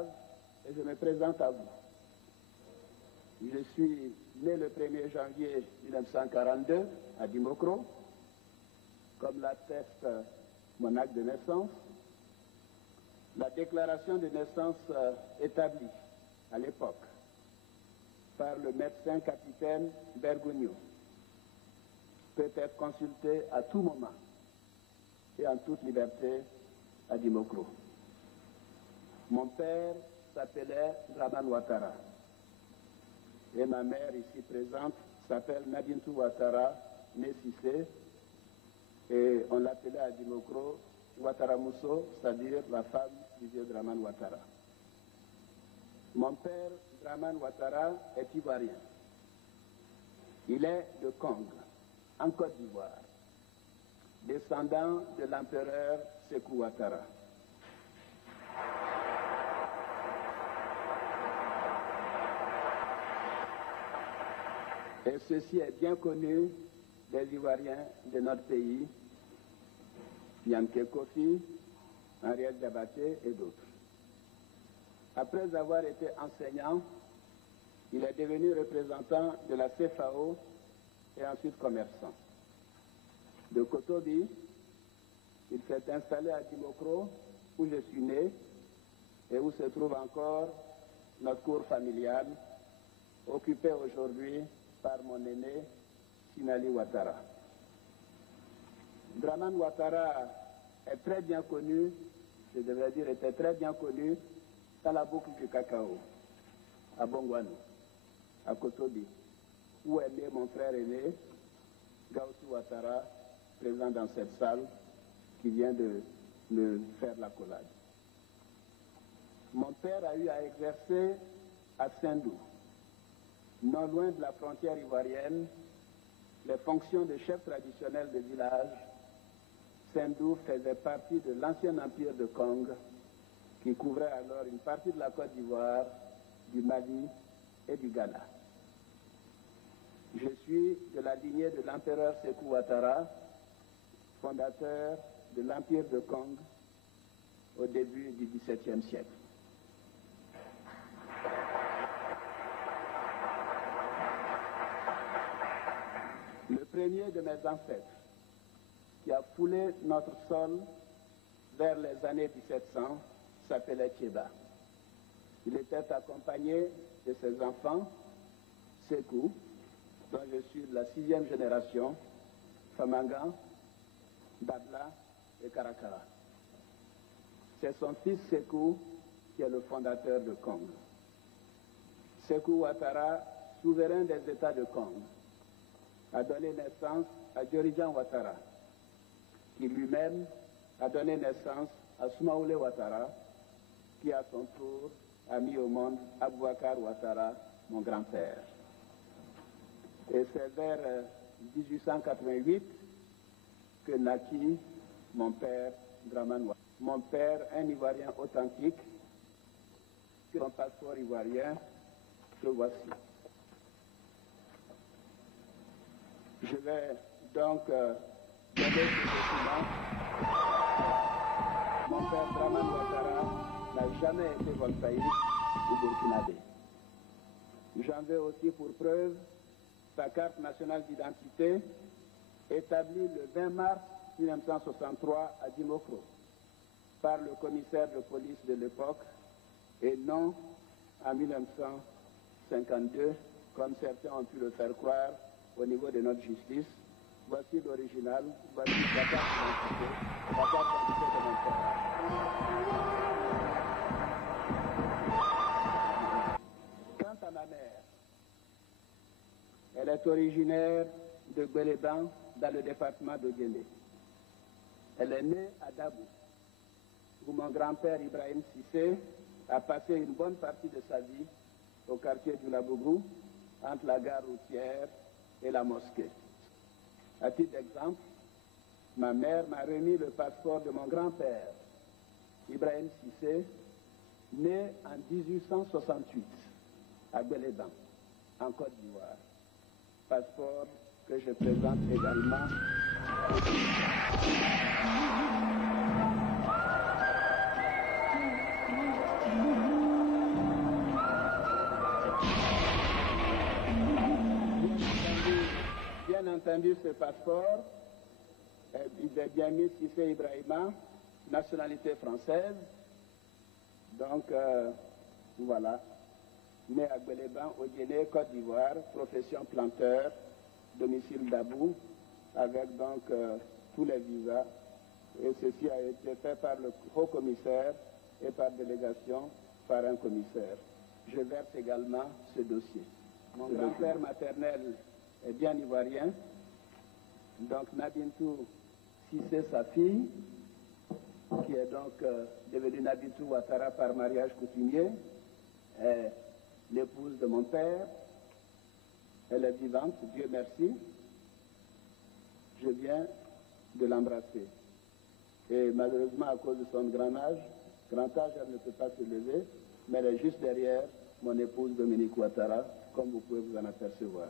Octave et je me présente à vous. Je suis né le 1er janvier 1942 à Dimokro, comme l'atteste mon acte de naissance. La déclaration de naissance établie à l'époque par le médecin capitaine Bergogneau peut être consultée à tout moment et en toute liberté à Dimokro. Mon père s'appelait Draman Ouattara et ma mère ici présente s'appelle Nadintou Ouattara Nessissé et on l'appelait à Dimokro Ouattara Mousso, c'est-à-dire la femme du vieux Draman Ouattara. Mon père Draman Ouattara est ivoirien. Il est de Kong, en Côte d'Ivoire, descendant de l'empereur Sékou Ouattara. Et ceci est bien connu des Ivoiriens de notre pays, Yanké Kofi, Henriette Diabaté et d'autres. Après avoir été enseignant, il est devenu représentant de la CFAO et ensuite commerçant. De Kotobi, il s'est installé à Dimokro, où je suis né et où se trouve encore notre cour familiale, occupée aujourd'hui par mon aîné, Sinali Ouattara. Draman Ouattara est très bien connu, je devrais dire était très bien connu dans la boucle du cacao, à Bongouanou, à Kotobi, où est né mon frère aîné, Gaoussou Ouattara, présent dans cette salle, qui vient de me faire la collade. Mon père a eu à exercer à Sendou, non loin de la frontière ivoirienne, les fonctions de chef traditionnel de village. Sendou faisait partie de l'ancien empire de Kong, qui couvrait alors une partie de la Côte d'Ivoire, du Mali et du Ghana. Je suis de la lignée de l'empereur Sékou Ouattara, fondateur de l'empire de Kong au début du XVIIe siècle. Le premier de mes ancêtres, qui a foulé notre sol vers les années 1700, s'appelait Thiéba. Il était accompagné de ses enfants, Sékou, dont je suis de la 6e génération, Famangan, Dabla et Karakara. C'est son fils Sékou qui est le fondateur de Kong. Sékou Ouattara, souverain des États de Kong, a donné naissance à Djorijan Ouattara, qui lui-même a donné naissance à Soumaoulé Ouattara, qui à son tour a mis au monde Aboubacar Ouattara, mon grand-père. Et c'est vers 1888 que naquit mon père Draman Ouattara. Mon père, un Ivoirien authentique, son passeport ivoirien, que voici. Je vais donc donner ce document. Mon père Draman Ouattara n'a jamais été voltaïste ou burkinabé. J'en veux aussi pour preuve sa carte nationale d'identité établie le 20 mars 1963 à Dimokro par le commissaire de police de l'époque et non en 1952 comme certains ont pu le faire croire au niveau de notre justice. Voici l'original, voici la carte d'identité de mon père. Quant à ma mère, elle est originaire de Guéléban, dans le département de Guéné. Elle est née à Dabou, où mon grand-père Ibrahim Sissé a passé une bonne partie de sa vie au quartier du Labougou, entre la gare routière et la mosquée. À titre d'exemple, ma mère m'a remis le passeport de mon grand-père, Ibrahim Sissé, né en 1868 à Guéléban, en Côte d'Ivoire. Passeport que je présente également. entendu, ce passeport, il est bien mis Cissé Ibrahima, nationalité française. Donc, voilà. Né à Gbeleban, au Guinée, Côte d'Ivoire, profession planteur, domicile d'Abou, avec donc tous les visas. Et ceci a été fait par le haut-commissaire et par délégation par un commissaire. Je verse également ce dossier. Mon grand-père maternel est bien ivoirien, donc Nabintou Cissé, sa fille, qui est donc devenue Nabintou Ouattara par mariage coutumier, est l'épouse de mon père. Elle est vivante, Dieu merci. Je viens de l'embrasser. Et malheureusement, à cause de son grand âge, elle ne peut pas se lever, mais elle est juste derrière mon épouse Dominique Ouattara, comme vous pouvez vous en apercevoir.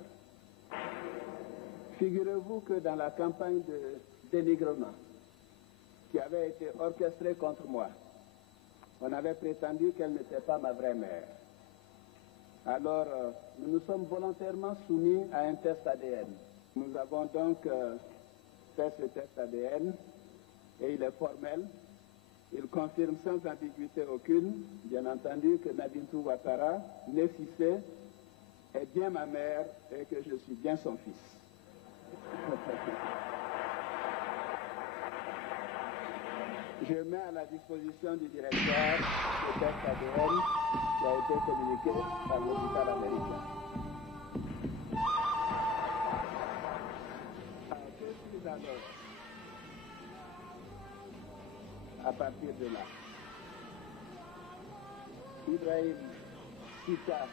Figurez-vous que dans la campagne de dénigrement qui avait été orchestrée contre moi, on avait prétendu qu'elle n'était pas ma vraie mère. Alors, nous nous sommes volontairement soumis à un test ADN. Nous avons donc fait ce test ADN et il est formel. Il confirme sans ambiguïté aucune, bien entendu, que Nabintou Ouattara, née Cissé, est bien ma mère et que je suis bien son fils. Je mets à la disposition du directeur le test ADN qui a été communiqué par l'hôpital américain. Alors, que suis alors à partir de là? Ibrahim, Sita,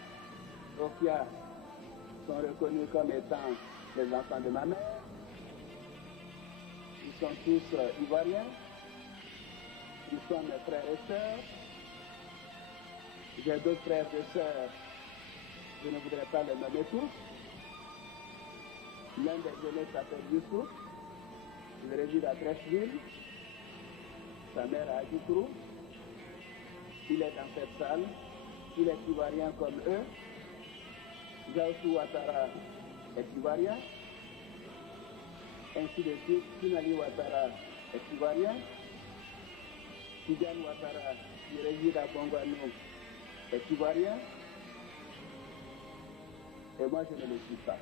Ofia sont reconnus comme étant les enfants de ma mère. Ils sont tous ivoiriens. Ils sont mes frères et sœurs. J'ai d'autres frères et sœurs, je ne voudrais pas les nommer tous. L'un des aînés s'appelle Youssouf, il réside à Trècheville, sa mère à Adjoukrou. Il est dans cette salle, il est ivoirien comme eux. Gaoussou Ouattara est ivoirien, ainsi de suite, Sinali Ouattara est ivoirien. Tidiane Ouattara, qui réside à Bongouanou, est ivoirien, et moi je ne le suis pas.